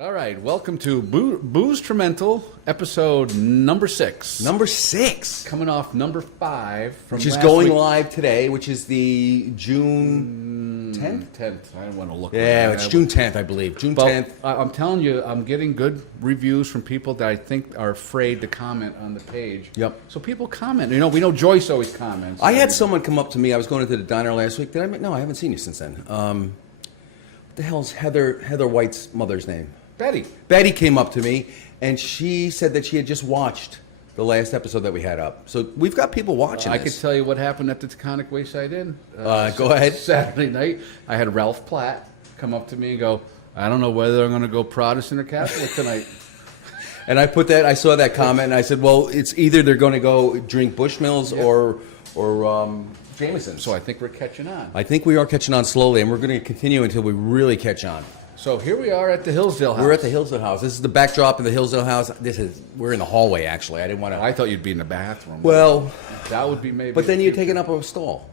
All right, welcome to Boozetrumental, episode number 6. Number 6. Coming off number 5 from Which is last going week. live today, which is the June 10th? 10th. I don't want to look. Yeah, it's June 10th, I believe. June But 10th. I'm telling you, I'm getting good reviews from people that I think are afraid to comment on the page. Yep. So people comment. You know, we know Joyce always comments. I had someone come up to me. I was going into the diner last week. No, I haven't seen you since then. What the hell's Heather White's mother's name? Betty. Betty came up to me, and she said that she had just watched the last episode that we had up. So we've got people watching I this. could tell you what happened at the Taconic Wayside Inn. Go ahead. Saturday night, I had Ralph Platt come up to me and go, I don't know whether I'm going to go Protestant or Catholic tonight. And I saw that comment, and I said, well, it's either they're going to go drink Bushmills or Jameson's. So I think we're catching on. I think we are catching on slowly, and we're going to continue until we really catch on. So here we are at the Hillsdale House. We're at the Hillsdale House. This is the backdrop of the Hillsdale House. We're in the hallway, actually. I didn't want to. I thought you'd be in the bathroom. Well, that would be maybe. but then you're taking up a stall.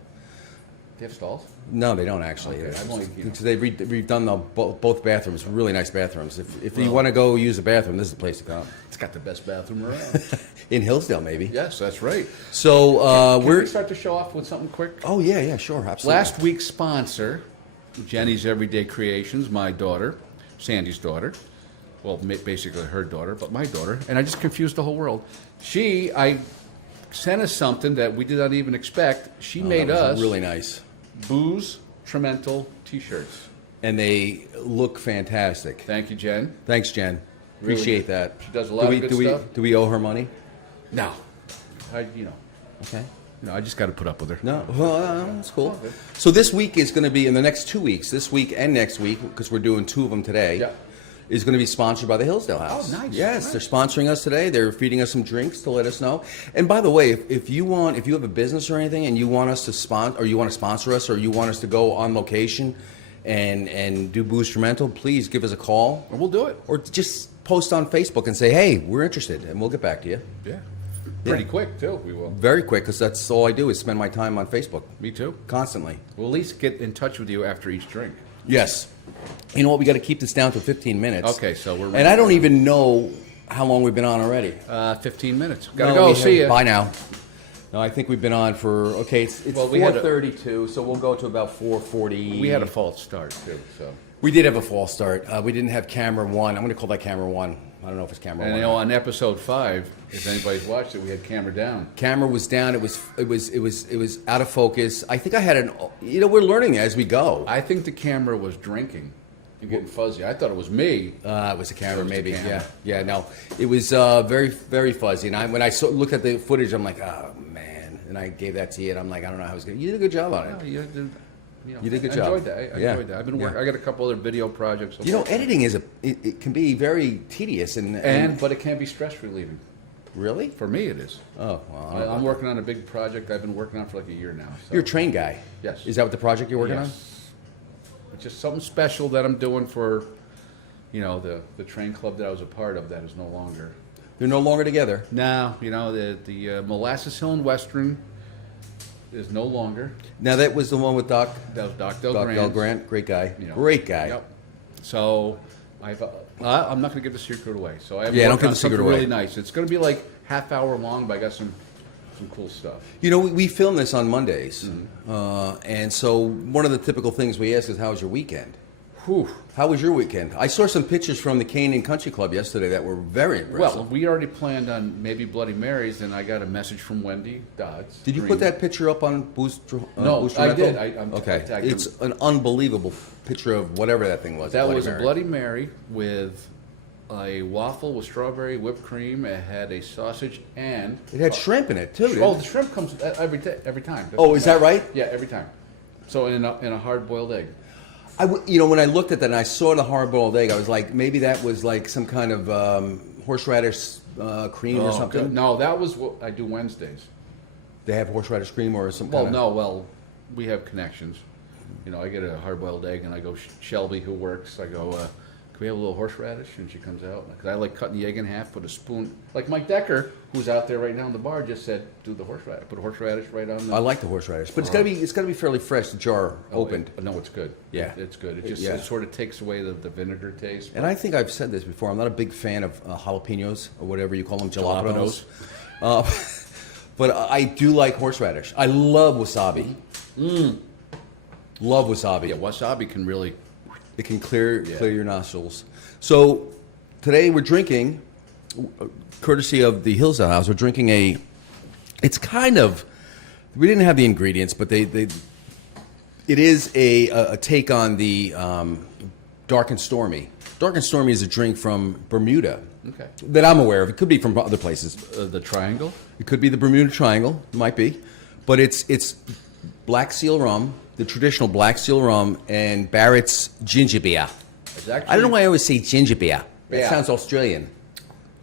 They have stalls? No, they don't actually. Okay, I've only, Because they've redone both bathrooms. Really nice bathrooms. If you want to go use a bathroom, this is the place to come. It's got the best bathroom around. In Hillsdale, maybe. Yes, that's right. So Can we start the show off with something quick? Oh yeah, sure, absolutely. Last week's sponsor, Jenny's Everyday Creations, my daughter, Sandy's daughter. Well, basically her daughter, but my daughter. And I just confused the whole world. I sent us something that we did not even expect. She made us really nice Boozetrumental t-shirts. And they look fantastic. Thank you, Jen. Thanks, Jen. Really Appreciate good. that. She does a lot of good stuff. Do we owe her money? No. Okay. No, I just got to put up with her. No, well, that's cool. So this week is going to be, in the next 2 weeks, this week and next week, because we're doing 2 of them today, Yeah. is going to be sponsored by the Hillsdale House. Oh, nice. Yes, Nice. they're sponsoring us today. They're feeding us some drinks to let us know. And by the way, if you have a business or anything and you want us to sponsor, or you want to sponsor us, or you want us to go on location and do Boozetrumental, please give us a call. We'll do it. Or just post on Facebook and say, hey, we're interested, and we'll get back to you. Yeah. Pretty quick, too. We will. Very quick, because that's all I do is spend my time on Facebook. Me too. Constantly. We'll at least get in touch with you after each drink. Yes. You know what? We got to keep this down to 15 minutes. Okay, so we're. And I don't even know how long we've been on already. 15 minutes. Gotta No, go. See ya. Bye now. No, I think we've been on for, it's Well, we had 4:32, so we'll go to about 4:40. We had a false start too. So. We did have a false start. We didn't have camera 1. I'm going to call that camera 1. I don't know if it's camera 1. And on episode 5, if anybody's watched it, we had camera down. Camera was down. It was out of focus. I think I had we're learning as we go. I think the camera was drinking and getting fuzzy. I thought it was me. It was a camera, It was the maybe. camera. Yeah. No, it was very, very fuzzy. And when I looked at the footage, I'm like, oh man. And I gave that to you, and I'm like, I don't know how it's going. You did a good job on it. You did a good I job. enjoyed that. I enjoyed that. I've been working. I got a couple other video projects. Editing it can be very tedious but it can be stress relieving. Really? For me, it is. Oh, well. I'm working on a big project I've been working on for like a year now. So. You're a train guy. Yes. Is that what the project you're working on? It's just something special that I'm doing for, the train club that I was a part of that is no longer. They're no longer together. No, the Molasses Hill and Western is no longer. Now that was the one with Doc. That was Doc Del Doc Grant. Del Grant, great guy. Great guy. Yep. So I'm not going to give the secret away. So I have don't give the secret away. Really nice. It's going to be like half hour long, but I got some cool stuff. We film this on Mondays, Mm-hmm. and so one of the typical things we ask is, "How was your weekend?" Whew. How was your weekend? I saw some pictures from the Canyon Country Club yesterday that were very impressive. Well, we already planned on maybe Bloody Marys, and I got a message from Wendy Dodds. Did you put that picture up on No, Boozetrumental? I did. Okay. I It's an unbelievable picture of whatever that thing was. That was Mary. a Bloody Mary with a waffle with strawberry whipped cream. It had a sausage and It had shrimp in it too. didn't the it? shrimp comes every time. Oh, is that right? Yeah, every time. So in a hard boiled egg. When I looked at that and I saw the hard-boiled egg, I was like, maybe that was like some kind of horseradish cream or something. Good. No, that was what I do Wednesdays. They have horseradish cream or some Well, kind of... no, well, we have connections. I get a hard boiled egg and I go Shelby who works. I go. can we have a little horseradish? And she comes out. Because I like cutting the egg in half, put a spoon. Like Mike Decker, who's out there right now in the bar, just said, do the horseradish. Put a horseradish right on the... I like the horseradish, but it's gotta be fairly fresh. The jar opened. No, it's good. Yeah. It's good. It just Yeah. it sort of takes away the vinegar taste. And I think I've said this before. I'm not a big fan of jalapenos or whatever you call them, jalapenos. But I do like horseradish. I love wasabi. Love wasabi. Yeah, wasabi can really... It can clear your nostrils. So today we're drinking, courtesy of the Hillsdale House. We're drinking it's kind of, we didn't have the ingredients, but it is a take on the Dark and Stormy. Dark and Stormy is a drink from Bermuda. Okay. That I'm aware of. It could be from other places. The triangle? It could be the Bermuda Triangle. It might be. But it's Black Seal rum, the traditional Black Seal rum, and Barrett's ginger beer. I don't know why I always say ginger beer. That Yeah. sounds Australian.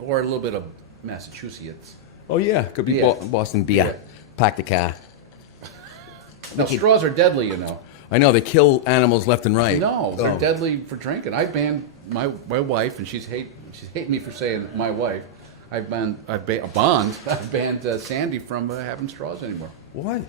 Or a little bit of Massachusetts. Oh, yeah. Could be Yeah. Boston beer. Yeah. Pack the car. Now, straws are deadly, you know. I know. They kill animals left and right. No, they're Oh. deadly for drinking. I banned my wife, and she's hate me for saying my wife. I banned Sandy from having straws anymore. Why?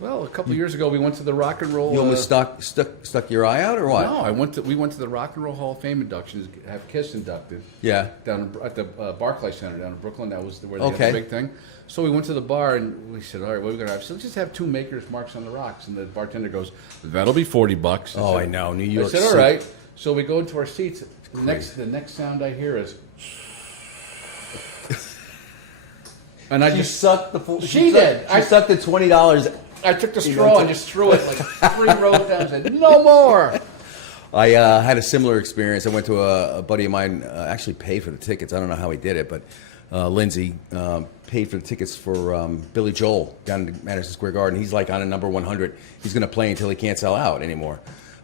Well, a couple of years ago, we went to the Rock and Roll. You almost stuck your eye out, or what? No, we went to the Rock and Roll Hall of Fame inductions. Have Kiss inducted. Yeah. Down at the Barclay Center down in Brooklyn. That was where they Okay. had the big thing. So we went to the bar and we said, "All right, what are we gonna have?" So let's just have 2 Maker's Marks on the rocks. And the bartender goes, "That'll be $40." Oh, I know. New York I said, City. "All right." So we go into our seats. The next sound I hear is, and I She just sucked the full. She did. She sucked the $20. I took the straw and just threw it like 3 rows down and said, "No more." I had a similar experience. I went to a buddy of mine, actually paid for the tickets. I don't know how he did it, but Lindsay paid for the tickets for Billy Joel down in Madison Square Garden. He's like on a number 100. He's going to play until he can't sell out anymore.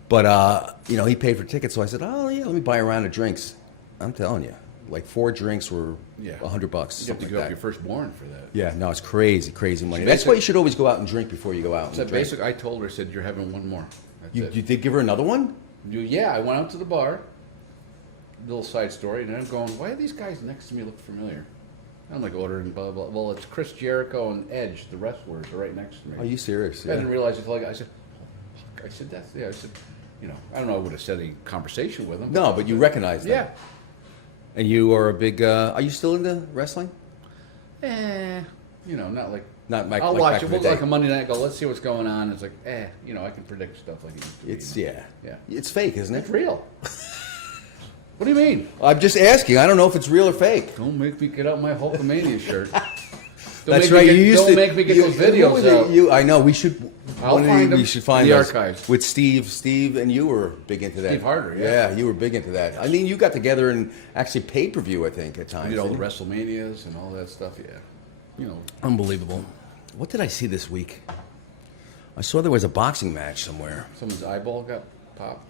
But, he paid for tickets, so I said, oh, yeah, let me buy a round of drinks. I'm telling you, like 4 drinks were $100. You have to something go like up your that. firstborn for that. Yeah, no, it's crazy money. She That's basically- why you should always go out and drink before you go out. So And drink. basically, I told her, I said, "You're having one more." That's You it. did give her another one? Yeah, I went out to the bar. Little side story, and I'm going, "Why do these guys next to me look familiar?" I'm like ordering blah blah. Well, it's Chris Jericho and Edge, the wrestlers, are right next to me. Are you serious? I didn't realize until I said, oh, I said that's yeah. I said, I don't know. I would have said a conversation with them. No, but you recognize them. Yeah. And you are a big. Are you still into wrestling? Not like. Not like I'll like watch back it. in We'll the day. like a Monday night. Go. Let's see what's going on. It's like, I can predict stuff like it used to be. It's Yeah. It's fake, isn't It's it? real. What do you mean? I'm just asking. I don't know if it's real or fake. Don't make me get out my Hulkamania shirt. That's right. Don't make me get those videos out. I know. We should. I'll one day find them we should find in the those. archives. With Steve. Steve and you were big into that. Steve Harder, yeah. Yeah, you were big into that. I mean, you got together and actually pay-per-view, I think, at times. All the didn't you? WrestleManias and all that stuff. Yeah. Unbelievable. What did I see this week? I saw there was a boxing match somewhere. Someone's eyeball got popped.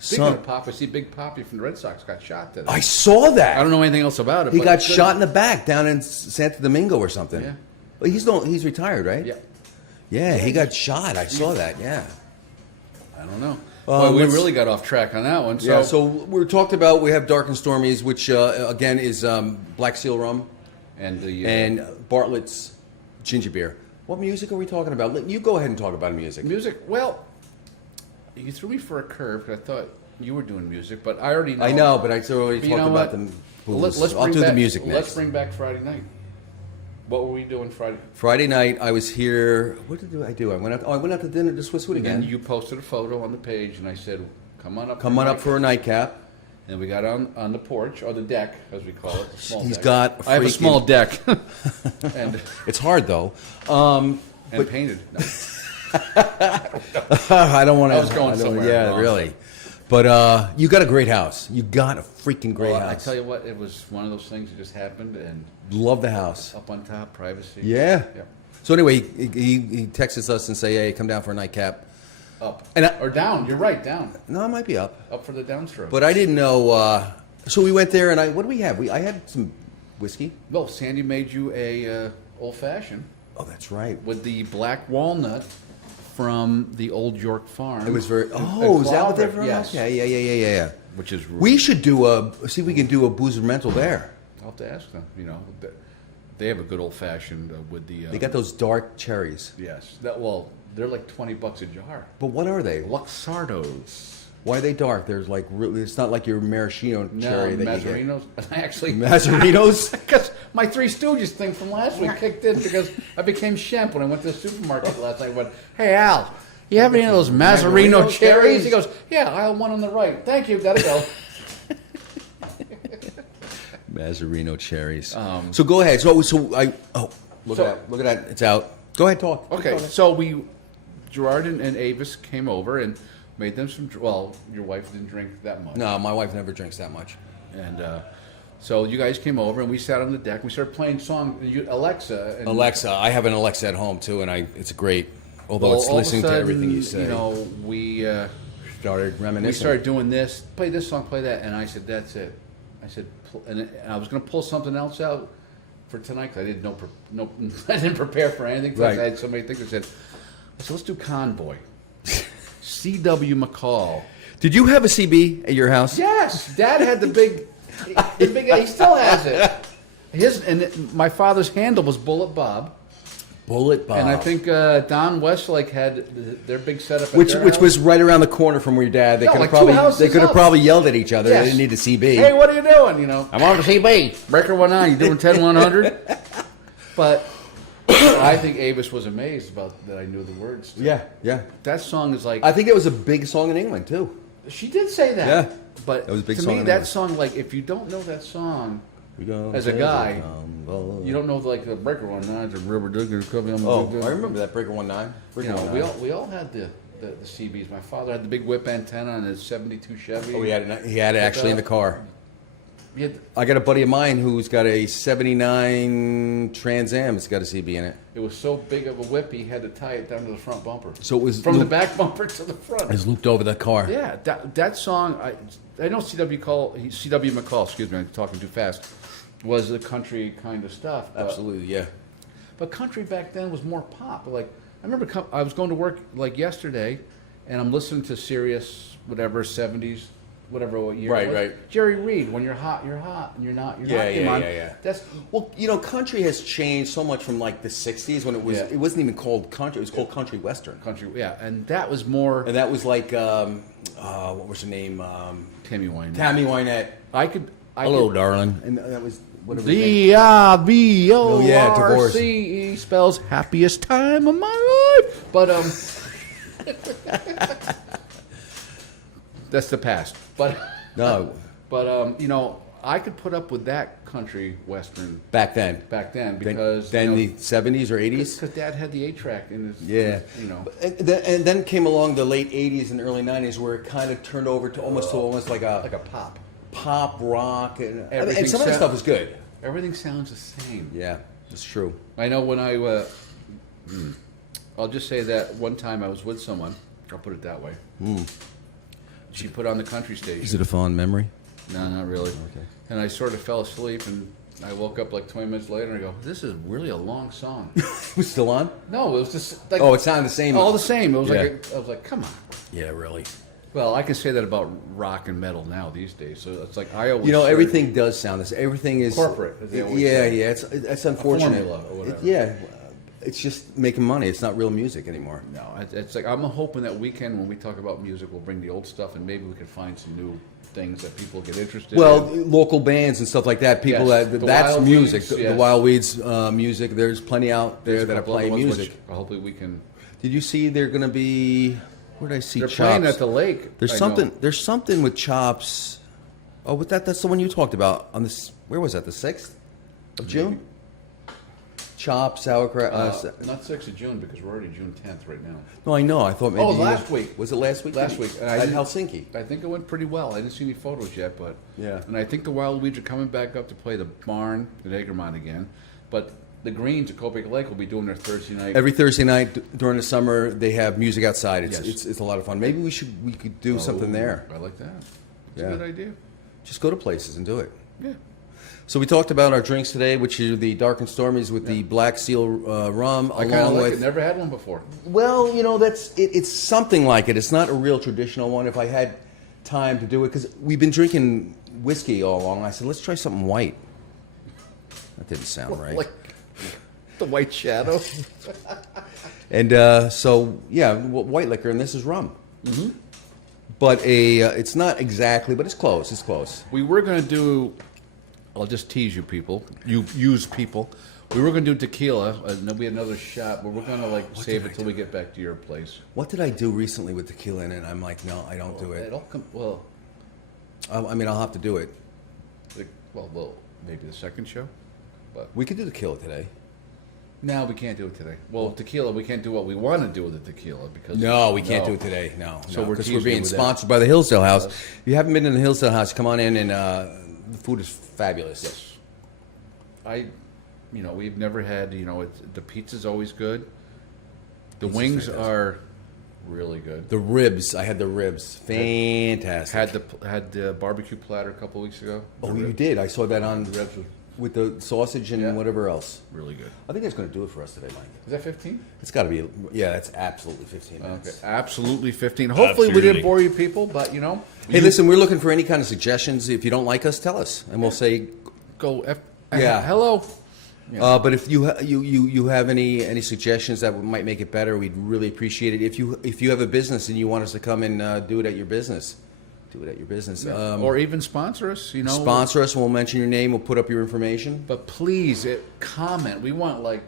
Speaking of Pop, I see Big Poppy from the Red Sox got shot today. I saw that. I don't know anything else about it. He but got it's good. shot in the back down in Santo Domingo or something. Yeah. Well, he's retired, right? Yeah. Yeah, he got shot. I saw that. Yeah. I don't know. Boy, we let's- really got off track on that one. So, Yeah. So we talked about we have Dark and Stormies, which again is Black Seal rum and the and Bartlett's ginger beer. What music are we talking about? You go ahead and talk about music. music. Well, you threw me for a curve because I thought you were doing music, but I already know. I know, but I already But talked you know about what? them. Let's I'll bring do back, the music next. Let's bring back Friday night. What were we doing Friday? Friday night, I was here. What did I do? I went out to dinner to Swiss Food And again. you posted a photo on the page, and I said, "Come on up. Come on up for a nightcap. And we got on the porch, or the deck, as we call it. Small He's deck. got a I have a freaking- small deck. and It's hard though. painted. No. I don't want to. I was going somewhere Yeah, wrong. really. But you got a great house. You got a freaking great Well, I house. tell you what, it was one of those things that just happened, and Love the house. up on top, privacy. Yeah. Yeah. So anyway, he texts us and say, "Hey, come down for a nightcap." Up. And or down. You're right, down. No, it might be up. Up for the downstroke. But I didn't know. So we went there, and what do we have? I had some whiskey. Well, Sandy made you a old fashioned Oh, that's right. with the black walnut from the old York farm. It was very. in Oh, is that what they're Clover. from? Yes. Okay, yeah. Which is We should do see if we can do a Boozetrumental there. I'll have to ask them. You know, they have a good old fashioned with the. They got those dark cherries. Yes. They're like $20 a jar. But what are they? Luxardos. Why are they dark? There's like really. It's not like your maraschino cherry that you Mazzarinos. I actually get. Mazzarinos. because my Three Stooges thing from last week kicked in because I became Shemp when I went to the supermarket last night. I went, hey Al, you have any of those Mazzarino cherries? He goes, yeah, aisle 1 on the right. Thank you, gotta go. Mazzarino cherries. So go ahead. Look at that. It's out. Go ahead, talk. Okay, so Gerard and Avis came over and made them some. Well, your wife didn't drink that much. No, my wife never drinks that much. And so you guys came over and we sat on the deck. We started playing songs. Alexa. And Alexa, I have an Alexa at home too, and it's great. Although well, it's all of a listening to sudden, everything you say. You know, we started reminiscing. we started doing this. Play this song. Play that. And I said, that's it. I said, and I was going to pull something else out for tonight because I didn't know. I didn't prepare for anything. Right. I had so many things. I said, let's do Convoy. C.W. McCall. Did you have a CB at your house? Yes, Dad had the big. He still has it. My father's handle was Bullet Bob. Bullet Bob. And I think Don Westlake had their big setup. At which their which house. was right around the corner from your dad. They No, could like have two probably houses up. probably yelled at each other. Yes. They didn't need a CB. Hey, what are you doing? You know, I'm on the CB. Breaker 19. You doing 10-100? But I think Avis was amazed about that I knew the words. To. Yeah. That song is like. I think it was a big song in England too. She did say that. Yeah. But That was a big to song me, in that England. song, like, if you don't know that song, as a As guy, you don't know like the Breaker 19 or Rubber Duck or Cubby. Oh, I remember that Breaker 19. You know, we all had the CBs. My father had the big whip antenna on his '72 Chevy. Oh, he had it actually in the car. He had, I got a buddy of mine who's got a '79 Trans Am. It's got a CB in it. it was so big of a whip, he had to tie it down to the front bumper. So it was From the back bumper to the front. It's looped over the car. Yeah, that song. I know C.W. McCall. Excuse me, I'm talking too fast. Was the country kind of stuff. But, Absolutely, yeah. But country back then was more pop. Like I remember, I was going to work like yesterday, and I'm listening to Sirius, whatever '70s, whatever what year. Right, it was. right. Jerry Reed, when you're hot, and you're not. You're not. Yeah. Come on. That's Well, you know, country has changed so much from like the '60s when Yeah. it wasn't even called country; it was called country western. country. Yeah, and that was more And that was like, what was her name? Tammy Wynette. Tammy Wynette. Hello, could, darling. And that was whatever. her name- D-I-V-O-R-C-E Oh, yeah, divorce. spells happiest time of my life. But that's the past. But No, you know, I could put up with that country western back then. back then because Then you the '70s or '80s. because Dad had the 8-track in his Yeah. you know. And then came along the late '80s and early '90s, where it kind of turned over to almost like a pop. pop rock, and Everything some of the sa- stuff was good. Everything sounds the same. Yeah, that's true. I know when I'll just say that one time I was with someone. I'll put it that way. She put on the country station. Is it a fond memory? No, not really. Okay. And I sort of fell asleep, and I woke up like 20 minutes later, and I go, "This is really a long song." It was still on? No, it was just like Oh, it sounded the same. all the same. It was Yeah. I was like, "Come on." Yeah, really. Well, I can say that about rock and metal now these days. So it's like I always You know, say- everything does sound this. Everything is Corporate, as they always Yeah, say. yeah. It's unfortunate. formula or whatever. Yeah, it's just making money. It's not real music anymore. No, it's like I'm hoping that we can, when we talk about music, we'll bring the old stuff, and maybe we can find some new things that people get interested Well, in. local bands and stuff like that. People Yes, that the that's Wild music. Weeds, The yes. Wild Weeds music. There's plenty out there There's a that are couple other playing ones music. which hopefully we can. Did you see they're going to be? Where did I see They're Chops? playing at the lake. There's I something. know. There's something with Chops. Oh, but that's the one you talked about on this. Where was that? The 6th of June. Chops, sauerkraut. Not 6th of June because we're already June 10th right now. No, I know. I thought maybe. last week. Was it last week? Last week. And I At didn't- Helsinki. I think it went pretty well. I didn't see any photos yet, but Yeah. And I think the Wild Weeds are coming back up to play the Barn at Egermont again, but the Greens at Copic Lake will be doing their Thursday night. Every Thursday night during the summer, they have music outside. It's Yes. it's a lot of fun. Maybe we could do something there. I like that. It's Yeah. a good idea. Just go to places and do it. Yeah. So we talked about our drinks today, which are the Dark and Stormies with the Black Seal rum, I kind of along like with. it. Never had one before. Well, it's something like it. It's not a real traditional one. If I had time to do it, because we've been drinking whiskey all along, I said let's try something white. That didn't sound right. Like the White Shadow. And so yeah, white liquor, and this is rum. Mm-hmm. But it's not exactly, but it's close. It's close. We were going to do, I'll just tease you people, you use people. We were going to do tequila, and then we had another shot, but we're going to save it till we get back to your place. What did I do recently with tequila in it? I'm like, no, I don't do it. It'll come, well, I mean, I'll have to do it. well, maybe the second show, but We could do tequila today. no, we can't do it today. Well, tequila, we can't do what we want to do with the tequila because No, we can't do it today. No, So we're because teasing we're being you with that. sponsored by the Hillsdale House. If you haven't been in the Hillsdale House, come on in, and the food is fabulous. Yes. We've never had, the pizza's always good. The Pizza's wings fantastic. are really good. The ribs, I had the ribs, fantastic. Had the barbecue platter a couple weeks ago. Oh, The you rib- did. I saw that on The ribs were with the sausage and Yeah. whatever else. really good. I think that's going to do it for us today, Mike. Is that 15? It's got to be. Yeah, that's absolutely 15 Okay, minutes. absolutely 15. Hopefully we didn't Absolutely. bore you people, but Hey, listen, we're looking for any kind of suggestions. If you don't like us, tell us, and we'll say. go. Yeah. Hello. But if you have any suggestions that might make it better, we'd really appreciate it. If you have a business and you want us to come and do it at your business, do it at your business. Or even sponsor us. Sponsor us, and we'll mention your name. We'll put up your information. But please, comment. We want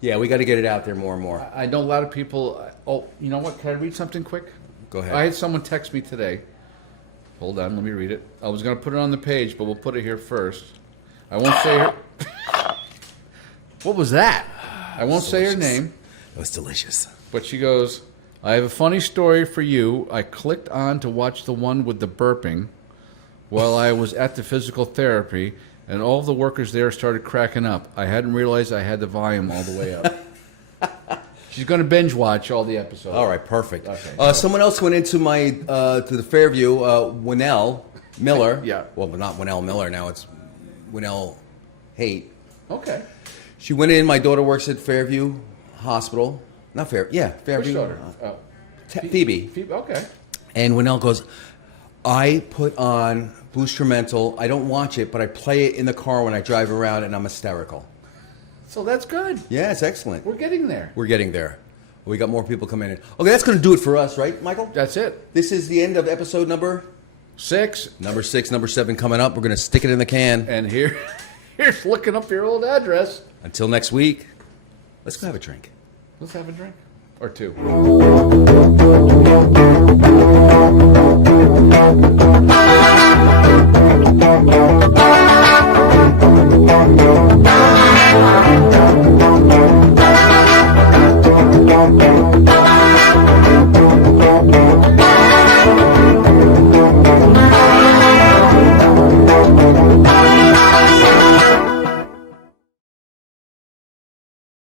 Yeah, we got to get it out there more and more. I know a lot of people. Oh, you know what? Can I read something quick? Go ahead. I had someone text me today. Hold on, let me read it. I was going to put it on the page, but we'll put it here first. I won't say her. What was that? I won't say her Delicious. name, It was delicious. but she goes, I have a funny story for you. I clicked on to watch the one with the burping while I was at the physical therapy, and all the workers there started cracking up. I hadn't realized I had the volume all the way up. She's going to binge watch all the episodes. All right, perfect. Okay. Someone else went into my to the Fairview. Winnell Miller. Yeah. Well, not Winnell Miller now. It's Winnell Haight. Okay. She went in. My daughter works at Fairview Hospital. Not Fair. Yeah, Which Fairview. daughter? Phoebe. Phoebe. Okay. And Winnell goes, I put on Boozetrumental. I don't watch it, but I play it in the car when I drive around, and I'm hysterical. So that's good. Yeah, it's excellent. We're getting there. We're getting there. We got more people coming in. Okay, that's going to do it for us, right, Michael? That's it. This is the end of episode number 6. 6, number 7 coming up. We're going to stick it in the can. And here's looking up your old address. Until next week, let's go have a drink. Let's have a drink. Or 2.